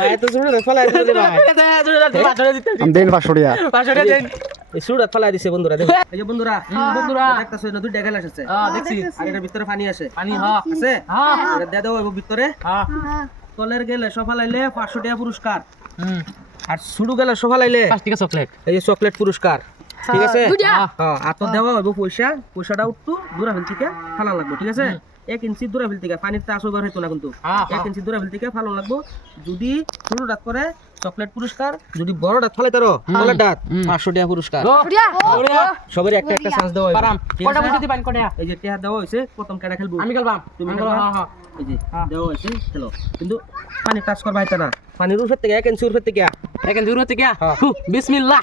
ভাই তো শুরু ফলাই দিছে ভাই আমি দেন 500 টাকা এই শুরুটা ফলাই দিছে বন্ধুরা দেখো এই যে বন্ধুরা দেখতাছো না দুইটা গ্লাস আছে দেখছি আর এটার ভিতরে পানি আছে পানি হ্যাঁ আছে হ্যাঁ এটা দিয়ে দাও এর ভিতরে হ্যাঁ তলের গেলে সফালাইলে 500 টাকা পুরস্কার আর শুরু গেলে সফালাইলে 5 টাকা চকলেট এই যে চকলেট পুরস্কার ঠিক আছে হ্যাঁ হ্যাঁ আর তো দেওয়া হইব পয়সাটা উঠতো দূরা ফেল থেকে ফালা লাগবে ঠিক আছে 1 ইঞ্চি দূরা ফেল থেকে পানির তা আসবার হইতো না কিন্তু 1 ইঞ্চি দূরা ফেল থেকে ফালা লাগবে যদি ছোট ডাক করে চকলেট পুরস্কার যদি বড় ডাক ফলাই তারো তলের ডাক 500 টাকা পুরস্কার সবার একটা একটা চান্স দেওয়া হইব পারাম কটা পয়সা দিবেন কটা এই যে টিয়া দেওয়া হইছে প্রথম কেডা খেলবো আমি খেলবাম তুমি আমি খেলবা খেলবাম, হ্যাঁ এই যে দেওয়া হইছে খেলো কিন্তু পানি টাচ করবা হইতা না পানির উপর থেকে 1 ইঞ্চি উপর থেকে এখন দূর হতে গিয়া হ্যাঁ। বিসমিল্লাহ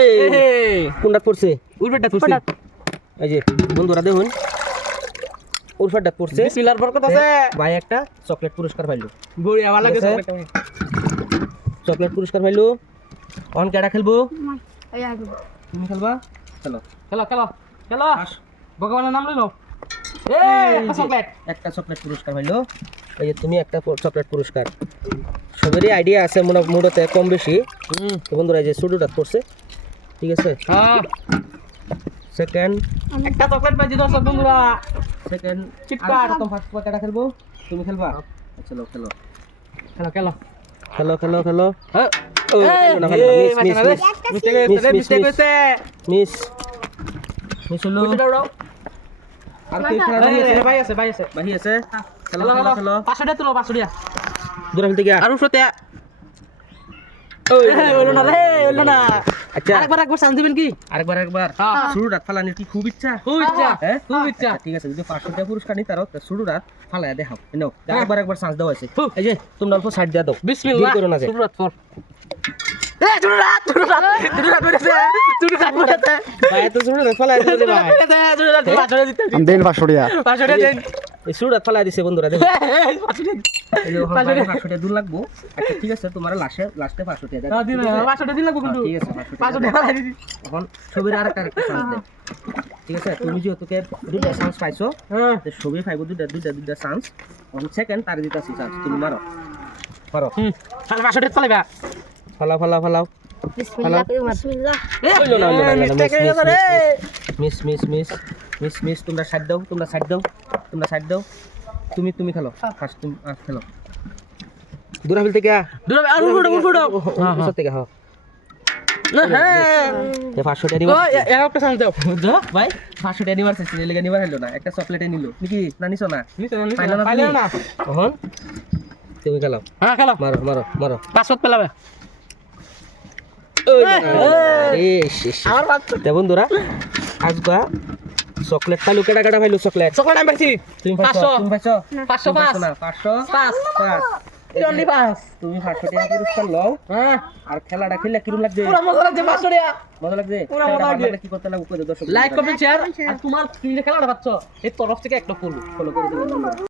এই কোনটা পড়ছে উল্টা তুলছি এই যে বন্ধুরা দেখুন উরফার ডাক পড়ছে বিসমিল্লাহর বরকত আছে ভাই একটা চকলেট পুরস্কার পাইলো বড়িয়া ভালো লাগে ঠিক আছে। চকলেট চকলেট পুরস্কার পাইলো অন কেডা খেলবো তুমি খেলবা চলো খেলো খেলো খেলো আস। ভগবানের নাম লইলো এই এই যে, চকলেট একটা চকলেট পুরস্কার পাইলো এই যে তুমি একটা চকলেট পুরস্কার সবেরই আইডিয়া আছে মুডতে কম বেশি তো বন্ধুরা এই যে শুরু ডাক পড়ছে ঠিক আছে হ্যাঁ সেকেন্ড একটা চকলেট পাইছি দর্শক বন্ধুরা সেকেন্ড চিৎকার। প্রথম ফার্স্ট কেডা খেলবো তুমি খেলবা চলো খেলো খেলো খেলো খেলো খেলো খেলো হ্যাঁ ও, খেলো না, খেলো না, মিস, মিস, মিস। মিস্টেক হইছে মিস মিস হলো আর কি খেলা বাকি আছে ভাই আছে ভাই আছে বাকি আছে খেলো খেলো খেলো খেলো খেলো 500 টাকা তুলো 500 টাকা দূরে ফেলতে গিয়া আর উঠতে ওই হলো না রে হলো না আচ্ছা আরেকবার চান্স দিবেন কি আরেকবার হ্যাঁ। শুরু রাত ফালানির কি খুব ইচ্ছা খুব ইচ্ছা হ্যাঁ খুব ইচ্ছা আচ্ছা, ঠিক আছে যদি 500 টাকা পুরস্কার নিতে পারো শুরু রাত ফালায়া দেখাও নাও একবার চান্স দাও আছে হুম। এই যে তোমরা অল্প সাইড দিয়া দাও বিসমিল্লাহ দেরি করো না যে। শুরুত কর ভাই তো শুরু রাত ফালায়া দিছে ভাই আমি দেন 500 টাকা এই শুরু রাত ফালায়া দিছে বন্ধুরা দেখো এই যে 500 টাকা দূর লাগবো আচ্ছা ঠিক আছে তোমার লাস্টে 500 টাকা দাও। ঠিক আছে 500 টাকা এখন ছবির আরেকটা চান্স দে ঠিক আছে তুমি যেহেতু দুইটা চান্স পাইছো তো ছবি পাইবো দুইটা চান্স এখন সেকেন্ড তার দিতাছি চান্স তুমি মারো মারো ফালাও ফালাও ফালাও হইলো না miss miss miss miss miss তোমরা সাইড দাও তুমি খেলো ফার্স্ট তুমি খেলো দূরা ফেলতে গিয়া থেকে হ্যাঁ এই 500 টাকা নিবা ভাই 500 টাকা নিবার চাইছি লেগে নিবার হলো না একটা চকলেটে নিলো নাকি না নিছো না পাইলো না তখন তুমি খেলো মারো মারো মারো বন্ধুরা আজকা চকলেট খাইলো কেটা কেটা পাইলো চকলেট তুমি পাইছো তুমি পাইছো 500 না 500 তুমি 500 টাকা পুরস্কার লও আর খেলাটা খেললে কিরকম লাগছে মজা লাগছে খেলাটা ভালো লাগলে কি করতে লাগবে কই দাও দর্শক লাইক কমেন্ট শেয়ার আর তোমার তুমি যে খেলাটা পাচ্ছ এই তরফ থেকে একটা ফুল ফলো করে দেবেন